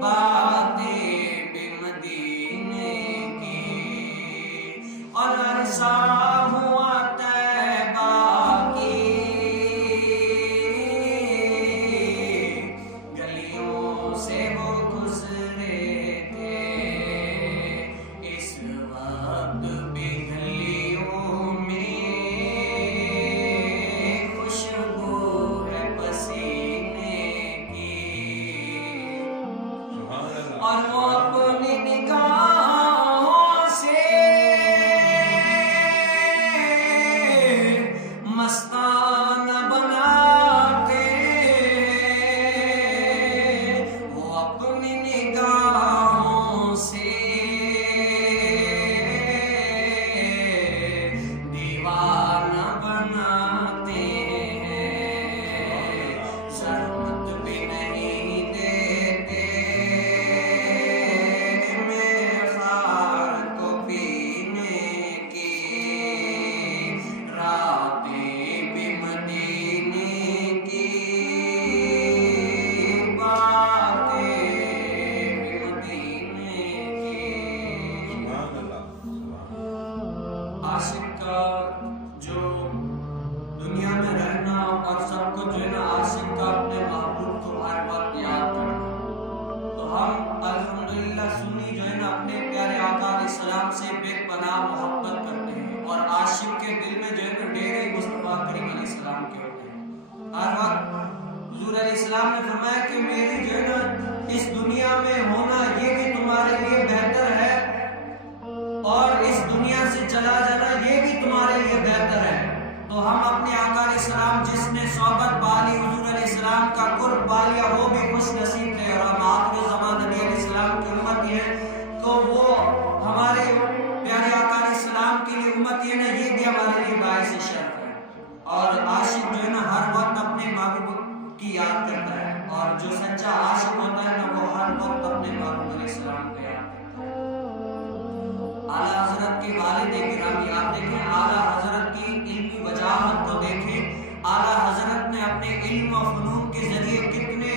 باتیں بھی مدینے کی، اور عرصہ ہوا طیبہ کی، گلیوں سے وہ گزرے تھے، اس وقت بھی گلیوں میں خوشبو ہے پسینے کی، اور وہ اپنی نگاہوں سے مستانہ بناتے، وہ اپنی نگاہوں سے دیوانہ بناتے ہیں، ضرورت بھی نہیں دیتے میخار کو پینے کی، راتیں بھی مدینے کی، باتیں بھی مدینے کی۔ عاشق کا جو دنیا میں رہنا اور سب کو جو ہے نا عاشق کا اپنے محبوب کو ہر وقت یاد کرنا، تو ہم الحمدللہ سنی جو ہے نا اپنے پیارے آقا علیہ السلام سے بے پناہ محبت کرتے ہیں، اور عاشق کے دل میں جو ہے نا ڈیرے مصطفیٰ کریم علیہ السلام کے ہوتے ہیں۔ ہر وقت حضور علیہ السلام نے فرمایا کہ میری جو ہے نا اس دنیا میں ہونا یہ بھی تمہارے لیے بہتر ہے، اور اس دنیا سے چلا جانا یہ بھی تمہارے لیے بہتر ہے۔ تو ہم اپنے آقا علیہ السلام جس نے صحبت پالی، حضور علیہ السلام کا قرب پا لیا، وہ بھی خوش نصیب تھے، اور ہم آخری زمان نبی علیہ السلام کی امت ہیں، تو وہ ہمارے پیارے آقا علیہ السلام کے لیے امت ہے نا، یہ بھی ہمارے لیے باعث شرف ہے۔ اور عاشق جو ہے نا ہر وقت اپنے محبوب کی یاد کرتا ہے، اور جو سچا عاشق ہوتا ہے نا وہ ہر وقت اپنے محبوب علیہ السلام کو یاد کرتا ہے۔ اعلیٰ حضرت کے والد گرامی آپ دیکھیں، اعلیٰ حضرت کی علمی وجاہت کو دیکھیں، اعلیٰ حضرت نے اپنے علم و فنون کے ذریعے کتنے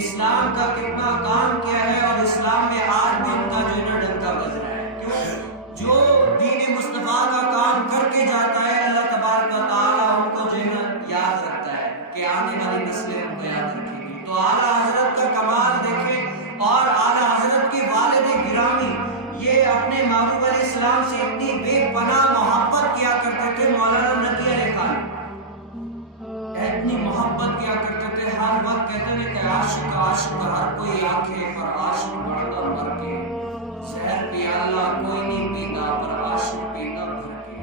اسلام کا کتنا کام کیا ہے، اور اسلام میں آج بھی ان کا جو ہے نا ڈنکا بج رہا ہے۔ کیوں؟ جو دین مصطفیٰ کا کام کر کے جاتا ہے، اللہ تبارک و تعالیٰ ان کو جو ہے نا یاد رکھتا ہے کہ آنے والی نسلیں ان کو یاد رکھیں گی۔ تو اعلیٰ حضرت کا کمال دیکھیں، اور اعلیٰ حضرت کے والد گرامی یہ اپنے محبوب علیہ السلام سے اتنی بے پناہ محبت کیا کرتے تھے، مولانا نقی علیہ خان اتنی محبت کیا کرتے تھے، ہر وقت کہتے ہیں کہ عاشق عاشق ہر کوئی آنکھیں، پر عاشق بڑھتا مر کے، زہر پیا اللہ کوئی نہیں پیتا، پر عاشق پیتا بھر کے۔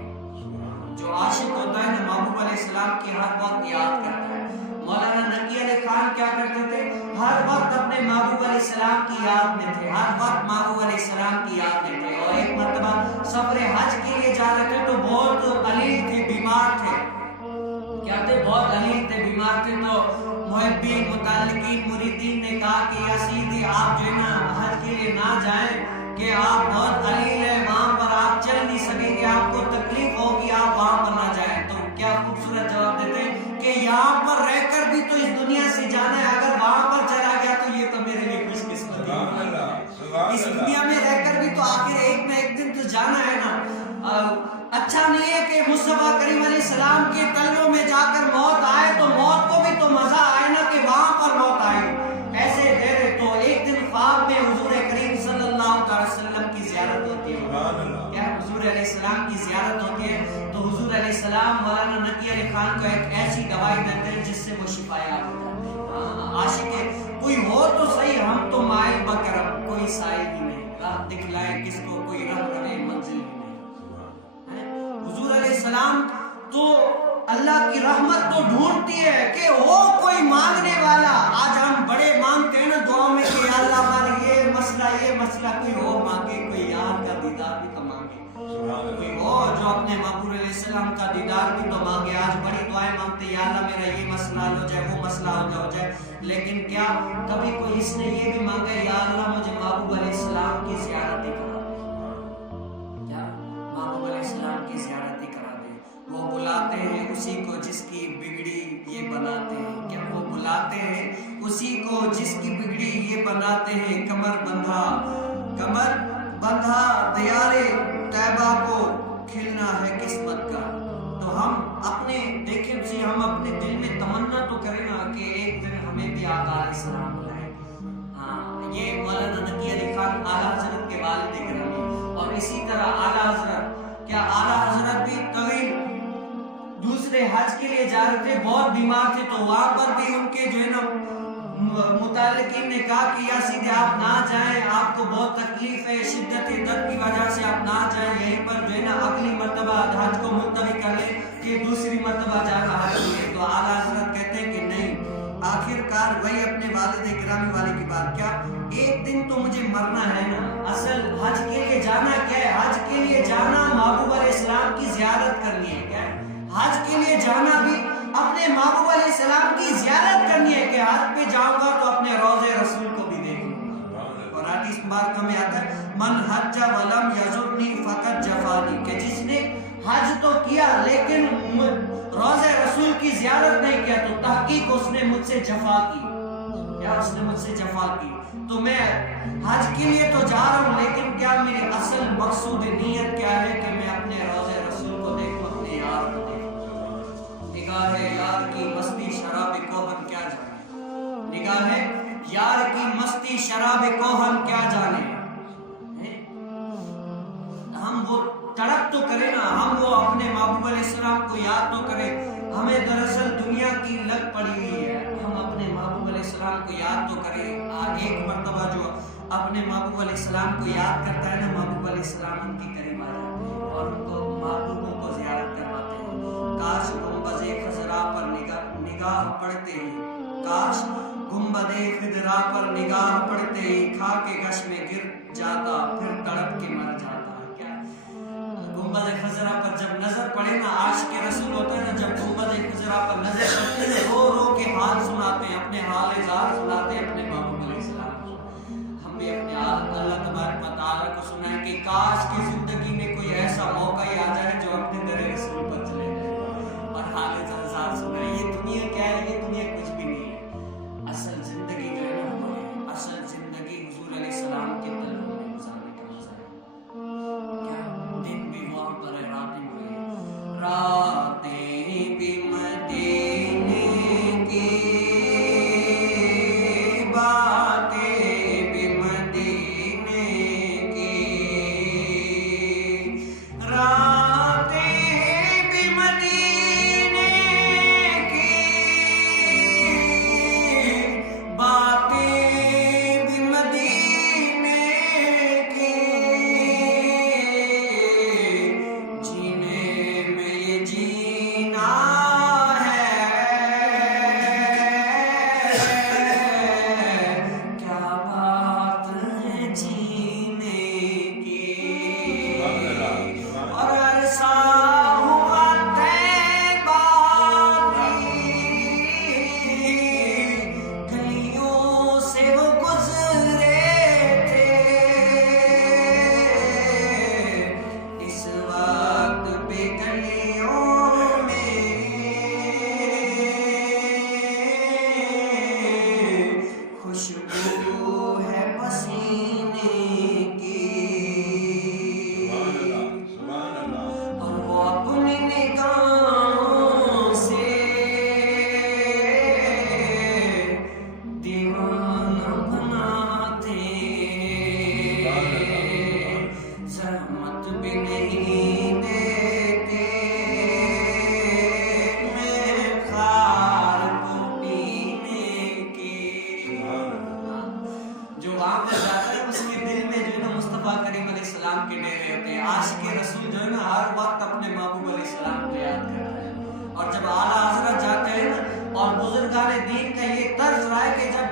جو عاشق ہوتا ہے نا محبوب علیہ السلام کی ہر وقت یاد کرتا ہے۔ مولانا نقی علیہ خان کیا کرتے تھے؟ ہر وقت اپنے محبوب علیہ السلام کی یاد میں تھے، ہر وقت محبوب علیہ السلام کی یاد میں تھے۔ اور ایک مرتبہ سفر حج کے لیے جا رہے تھے تو بہت علیل تھے، بیمار تھے، کیا تھے؟ بہت علیل تھے، بیمار تھے۔ تو محبین، متعلقین، مریدین نے کہا کہ یا سیدی آپ جو ہے نا حج کے لیے نہ جائیں، کہ آپ بہت علیل ہیں، وہاں پر آپ چل نہیں سکیں گے، آپ کو تکلیف ہوگی، آپ وہاں پر نہ جائیں۔ تو کیا خوبصورت جواب دیتے ہیں کہ یہاں پر رہ کر بھی تو اس دنیا سے جانا ہے، اگر وہاں پر چلا گیا تو یہ تو میرے لیے خوش قسمتی ہے۔ اس دنیا میں رہ کر بھی تو آخر ایک نہ ایک دن تو جانا ہے نا۔ اچھا نہیں ہے کہ مصطفیٰ کریم علیہ السلام کے تلوں میں جا کر موت آئے، تو موت کو بھی تو مزہ آئے نا کہ وہاں پر موت آئے۔ ایسے دیر تو ایک دن خواب میں حضور کریم صلی اللہ علیہ وسلم کی زیارت ہوتی ہے، کیا حضور علیہ السلام کی زیارت ہوتی ہے، تو حضور علیہ السلام مولانا نقی علیہ خان کو ایک ایسی دوائی دیتے ہیں جس سے وہ شفایاب ہو جاتے ہیں۔ عاشق کوئی ہو تو صحیح، ہم تو مائل بکرم، کوئی سائل ہی نہیں، راہ دکھلائے کس کو کوئی راہ رہے منزل ہی نہیں۔ حضور علیہ السلام تو اللہ کی رحمت تو ڈھونڈتی ہے کہ ہو کوئی مانگنے والا۔ آج ہم بڑے مانگتے ہیں نا دعا میں کہ یا اللہ ہمارا یہ مسئلہ کوئی ہو مانگے، کوئی یار کا دیدار بھی تو مانگے، کوئی ہو جو اپنے محبوب علیہ السلام کا دیدار بھی تو مانگے۔ آج بڑی دعائیں مانگتے یا اللہ میرا یہ مسئلہ حل ہو جائے، وہ مسئلہ ہو جائے، لیکن کیا کبھی کوئی اس نے یہ بھی مانگا یا اللہ مجھے محبوب علیہ السلام کی زیارت ہی کرا دے، کیا محبوب علیہ السلام کی زیارت ہی کرا دے۔ وہ بلاتے ہیں اسی کو جس کی بگڑی یہ بناتے ہیں، کیا وہ بلاتے ہیں اسی کو جس کی بگڑی یہ بناتے ہیں کمر بندھا دیارے طیبہ کو کھلنا ہے قسمت کا۔ تو ہم اپنے دیکھیں سے ہم اپنے دل میں تمنا تو کریں نا کہ ایک دن ہمیں بھی آقا علیہ السلام بلائیں۔ ہاں، یہ مولانا نقی علی خان اعلیٰ حضرت کے والد گرامی، اور اسی طرح اعلیٰ حضرت، کیا اعلیٰ حضرت بھی طویل دوسرے حج کے لیے جا رہے تھے، بہت بیمار تھے، تو وہاں پر بھی ان کے جو ہے نا متعلقین نے کہا کہ یا سیدھے آپ نہ جائیں، آپ کو بہت تکلیف ہے، شدت درد کی وجہ سے آپ نہ جائیں، یہیں پر جو ہے نا اگلی مرتبہ حج کو ملتوی کر لیں کہ دوسری مرتبہ جانا حج ہوئے۔ تو اعلیٰ حضرت کہتے ہیں کہ نہیں، آخر کار وہی اپنے والد گرامی والے کی بات، کیا ایک دن تو مجھے مرنا ہے نا۔ اصل حج کے لیے جانا کیا ہے؟ حج کے لیے جانا محبوب علیہ السلام کی زیارت کرنی ہے۔ کیا ہے حج کے لیے جانا؟ بھی اپنے محبوب علیہ السلام کی زیارت کرنی ہے کہ حج پہ جاؤں گا تو اپنے روضے رسول کو بھی دیکھوں گا۔ اور حدیث مبارکہ میں آتا ہے من حج ولم یزرنی فقط جفانی، کہ جس نے حج تو کیا لیکن روضے رسول کی زیارت نہیں کیا تو تحقیق اس نے مجھ سے جفا کی، یا اس نے مجھ سے جفا کی۔ تو میں حج کے لیے تو جا رہا ہوں، لیکن کیا میری اصل مقصود نیت کیا ہے کہ میں اپنے روضے رسول کو دیکھوں، اپنے یار کو دیکھوں۔ نگاہ یار کی مستی شراب کوہن کیا جانے، نگاہ یار کی مستی شراب کوہن کیا جانے۔ ہم وہ تڑپ تو کریں نا، ہم وہ اپنے محبوب علیہ السلام کو یاد تو کریں۔ ہمیں دراصل دنیا کی لت پڑی ہوئی ہے، ہم اپنے محبوب علیہ السلام کو یاد تو کریں۔ ایک مرتبہ جو اپنے محبوب علیہ السلام کو یاد کرتا ہے نا، محبوب علیہ السلام ان کے قریب آ جاتے ہیں اور ان کو محبوبوں کو زیارت کرواتے ہیں۔ کاش گنبد خضرا پر نگاہ پڑتے ہیں، کاش گنبد خضرا پر نگاہ پڑتے ہیں، کھا کے گش میں گر جاتا پھر تڑپ کے مر جاتا۔ گنبد خضرا پر جب نظر پڑے نا، عاشق رسول ہوتا ہے نا، جب گنبد خضرا پر نظر پڑتے ہیں رو رو کے حال سناتے ہیں، اپنے حال ظاہر سناتے ہیں اپنے محبوب علیہ السلام کو۔ ہم بھی اپنے اللہ تبارک و تعالیٰ کو سنائیں کہ کاش کی زندگی میں کوئی ایسا موقع ہی آ جائے جو اپنے در رسول پر چلے جائے اور حال ظاہر سنائیں۔ یہ دنیا کیا ہے؟ یہ دنیا کچھ بھی نہیں ہے۔ اصل زندگی جو ہے نا، اصل زندگی حضور علیہ السلام کے دل میں گزارنے کا مزہ ہے۔ کیا دن بھی وہاں پر ہے، راتیں بھی ہیں، راتیں بھی مدینے کی، باتیں بھی مدینے کی، راتیں بھی مدینے کی، باتیں بھی مدینے کی، جینے میں یہ جینا ہے، کیا بات ہے جینے کی، اور عرصہ ہوا طیبہ کی، گلیوں سے وہ گزرے تھے، اس وقت پہ گلیوں میں خوشبو ہے پسینے کی، اور وہ اپنی نگاہوں سے دیوانہ بناتے، زحمت بھی نہیں دیتے، میں خار کو پینے کی۔ جو وہاں پر جاتا ہے اس کے دل میں جو ہے نا مصطفیٰ کریم علیہ السلام کے ڈیرے ہوتے ہیں۔ عاشق رسول جو ہے نا ہر وقت اپنے محبوب علیہ السلام کو یاد کرتا ہے۔ اور جب اعلیٰ حضرت جاتے ہیں نا، اور بزرگان دین کا یہ طرز رہا ہے کہ جب